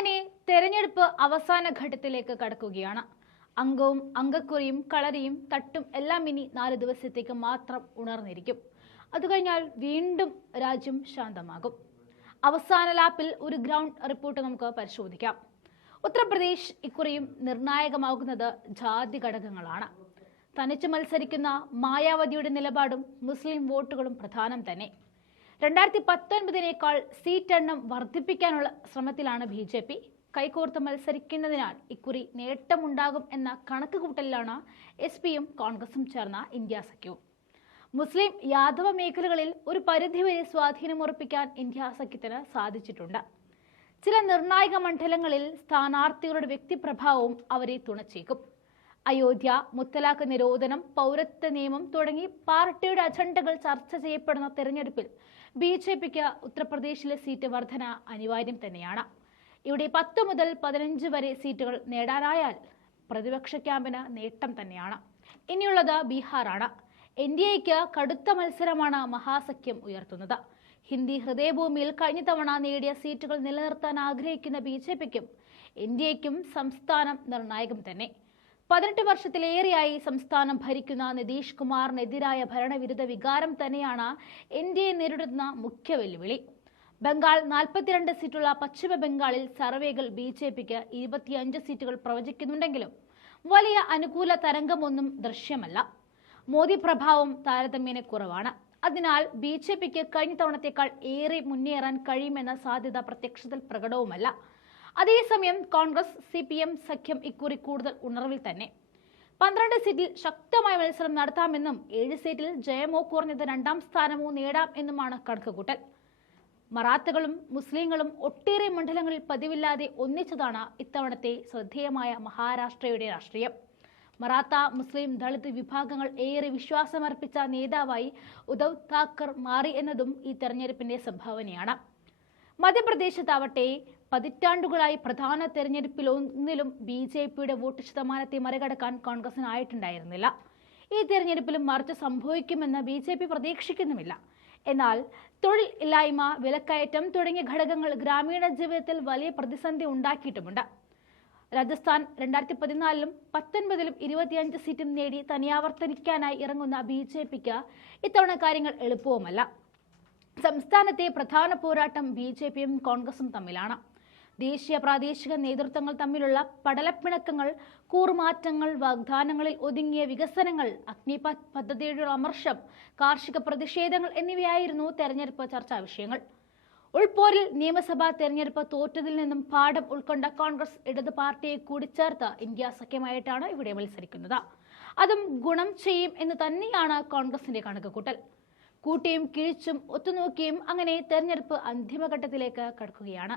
അങ്ങനെ തെരഞ്ഞെടുപ്പ് അവസാന ഘട്ടത്തിലേക്ക് കടക്കുകയാണ്. അംഗവും അംഗക്കുറിയും കളരിയും തട്ടും എല്ലാം ഇനി നാല് ദിവസത്തേക്ക് മാത്രം ഉണർന്നിരിക്കും. അത് കഴിഞ്ഞാൽ വീണ്ടും രാജ്യം ശാന്തമാകും. അവസാന ലാപ്പിൽ ഒരു ഗ്രൗണ്ട് റിപ്പോർട്ട് നമുക്ക് പരിശോധിക്കാം. ഉത്തർപ്രദേശ് ഇക്കുറിയും നിർണായകമാകുന്നത് ജാതി ഘടകങ്ങളാണ്. തനിച്ച് മത്സരിക്കുന്ന മായാവതിയുടെ നിലപാടും മുസ്ലിം വോട്ടുകളും പ്രധാനം തന്നെ. രണ്ടായിരത്തി പത്തൊൻപതിനേക്കാൾ സീറ്റ് എണ്ണം വർദ്ധിപ്പിക്കാനുള്ള ശ്രമത്തിലാണ് ബി ജെ പി. കൈകോർത്ത് മത്സരിക്കുന്നതിനാൽ ഇക്കുറി നേട്ടമുണ്ടാകും എന്ന കണക്ക് കൂട്ടലിലാണ് എസ് പിയും കോൺഗ്രസും ചേർന്ന ഇന്ത്യ സഖ്യവും. മുസ്ലിം യാദവ മേഖലകളിൽ ഒരു പരിധിവരെ സ്വാധീനമുറപ്പിക്കാൻ ഇന്ത്യ സഖ്യത്തിന് സാധിച്ചിട്ടുണ്ട്. ചില നിർണായക മണ്ഡലങ്ങളിൽ സ്ഥാനാർത്ഥികളുടെ വ്യക്തിപ്രഭാവവും അവരെ തുണച്ചേക്കും. അയോധ്യ മുത്തലാഖ് നിരോധനം പൗരത്വ നിയമം തുടങ്ങി പാർട്ടിയുടെ അജണ്ടകൾ ചർച്ച ചെയ്യപ്പെടുന്ന തെരഞ്ഞെടുപ്പിൽ ബി ജെ പിക്ക് ഉത്തർപ്രദേശിലെ സീറ്റ് വർധന അനിവാര്യം തന്നെയാണ്. ഇവിടെ പത്ത് മുതൽ പതിനഞ്ച് വരെ സീറ്റുകൾ നേടാനായാൽ പ്രതിപക്ഷ ക്യാമ്പിന് നേട്ടം തന്നെയാണ്. ഇനിയുള്ളത് ബീഹാറാണ്. എൻ ഡി എക്ക് കടുത്ത മത്സരമാണ് മഹാസഖ്യം ഉയർത്തുന്നത്. ഹിന്ദി ഹൃദയഭൂമിയിൽ കഴിഞ്ഞ തവണ നേടിയ സീറ്റുകൾ നിലനിർത്താൻ ആഗ്രഹിക്കുന്ന ബി ജെ പിക്കും എൻ ഡി എക്കും സംസ്ഥാനം നിർണായകം തന്നെ. പതിനെട്ട് വർഷത്തിലേറെയായി സംസ്ഥാനം ഭരിക്കുന്ന നിതീഷ് കുമാറിനെതിരായ ഭരണവിരുദ്ധ വികാരം തന്നെയാണ് എ നേരിടുന്ന മുഖ്യ വെല്ലുവിളി. ബംഗാൾ നാൽപ്പത്തിരണ്ട് സീറ്റുള്ള പശ്ചിമ ബംഗാളിൽ സർവേകൾ ബി ജെ പിക്ക് ഇരുപത്തിയഞ്ച് സീറ്റുകൾ പ്രവചിക്കുന്നുണ്ടെങ്കിലും വലിയ അനുകൂല തരംഗമൊന്നും ദൃശ്യമല്ല. മോദി പ്രഭാവം താരതമ്യേന കുറവാണ്. അതിനാൽ ബി ജെ പിക്ക് കഴിഞ്ഞ തവണത്തേക്കാൾ ഏറെ മുന്നേറാൻ കഴിയുമെന്ന സാധ്യത പ്രത്യക്ഷത്തിൽ പ്രകടവുമല്ല. അതേസമയം കോൺഗ്രസ് സി പി എം സഖ്യം ഇക്കുറി കൂടുതൽ ഉണർവിൽ തന്നെ. പന്ത്രണ്ട് സീറ്റിൽ ശക്തമായ മത്സരം നടത്താമെന്നും ഏഴ് സീറ്റിൽ ജയമോ കുറഞ്ഞത് രണ്ടാം സ്ഥാനമോ നേടാം എന്നുമാണ് കണക്കുകൂട്ടൽ. മറാത്തകളും മുസ്ലിങ്ങളും ഒട്ടേറെ മണ്ഡലങ്ങളിൽ പതിവില്ലാതെ ഒന്നിച്ചതാണ് ഇത്തവണത്തെ ശ്രദ്ധേയമായ മഹാരാഷ്ട്രയുടെ രാഷ്ട്രീയം. മറാത്ത മുസ്ലിം ദളിത് വിഭാഗങ്ങൾ ഏറെ വിശ്വാസമർപ്പിച്ച നേതാവായി ഉദ്ധവ് താക്കർ മാറി എന്നതും ഈ തെരഞ്ഞെടുപ്പിന്റെ സംഭാവനയാണ്. മധ്യപ്രദേശത്താവട്ടെ പതിറ്റാണ്ടുകളായി പ്രധാന തെരഞ്ഞെടുപ്പിൽ ഒന്നിലും ബി ജെ പിയുടെ വോട്ട് ശതമാനത്തെ മറികടക്കാൻ കോൺഗ്രസിനായിട്ടുണ്ടായിരുന്നില്ല. ഈ തെരഞ്ഞെടുപ്പിലും മറിച്ച് സംഭവിക്കുമെന്ന് ബി ജെ പി പ്രതീക്ഷിക്കുന്നുമില്ല. എന്നാൽ തൊഴിൽ ഇല്ലായ്മ വിലക്കയറ്റം തുടങ്ങിയ ഘടകങ്ങൾ ഗ്രാമീണ ജീവിതത്തിൽ വലിയ പ്രതിസന്ധി ഉണ്ടാക്കിയിട്ടുമുണ്ട്. രാജസ്ഥാൻ രണ്ടായിരത്തി പതിനാലിലും പത്തൊൻപതിലും ഇരുപത്തിയഞ്ച് സീറ്റും നേടി തനിയാവർത്തനിക്കാനായി ഇറങ്ങുന്ന ബി ജെ പിക്ക് ഇത്തവണ കാര്യങ്ങൾ എളുപ്പവുമല്ല. സംസ്ഥാനത്തെ പ്രധാന പോരാട്ടം ബി ജെ പിയും കോൺഗ്രസും തമ്മിലാണ്. ദേശീയ പ്രാദേശിക നേതൃത്വങ്ങൾ തമ്മിലുള്ള പടലപ്പിണക്കങ്ങൾ കൂറുമാറ്റങ്ങൾ വാഗ്ദാനങ്ങളിൽ ഒതുങ്ങിയ വികസനങ്ങൾ അഗ്നിപത് പദ്ധതിയുടെ അമർഷം കാർഷിക പ്രതിഷേധങ്ങൾ എന്നിവയായിരുന്നു തെരഞ്ഞെടുപ്പ് ചർച്ചാ വിഷയങ്ങൾ. ഉൾപോരിൽ നിയമസഭാ തെരഞ്ഞെടുപ്പ് തോറ്റതിൽ നിന്നും പാഠം ഉൾക്കൊണ്ട കോൺഗ്രസ് ഇടത് പാർട്ടിയെ കൂടി ചേർത്ത് ഇന്ത്യ സഖ്യമായിട്ടാണ് ഇവിടെ മത്സരിക്കുന്നത്. അതും ഗുണം ചെയ്യും എന്ന് തന്നെയാണ് കോൺഗ്രസിന്റെ കണക്കുകൂട്ടൽ. കൂട്ടിയും കിഴിച്ചും ഒത്തുനോക്കിയും അങ്ങനെ തെരഞ്ഞെടുപ്പ് അന്തിമഘട്ടത്തിലേക്ക് കടക്കുകയാണ്.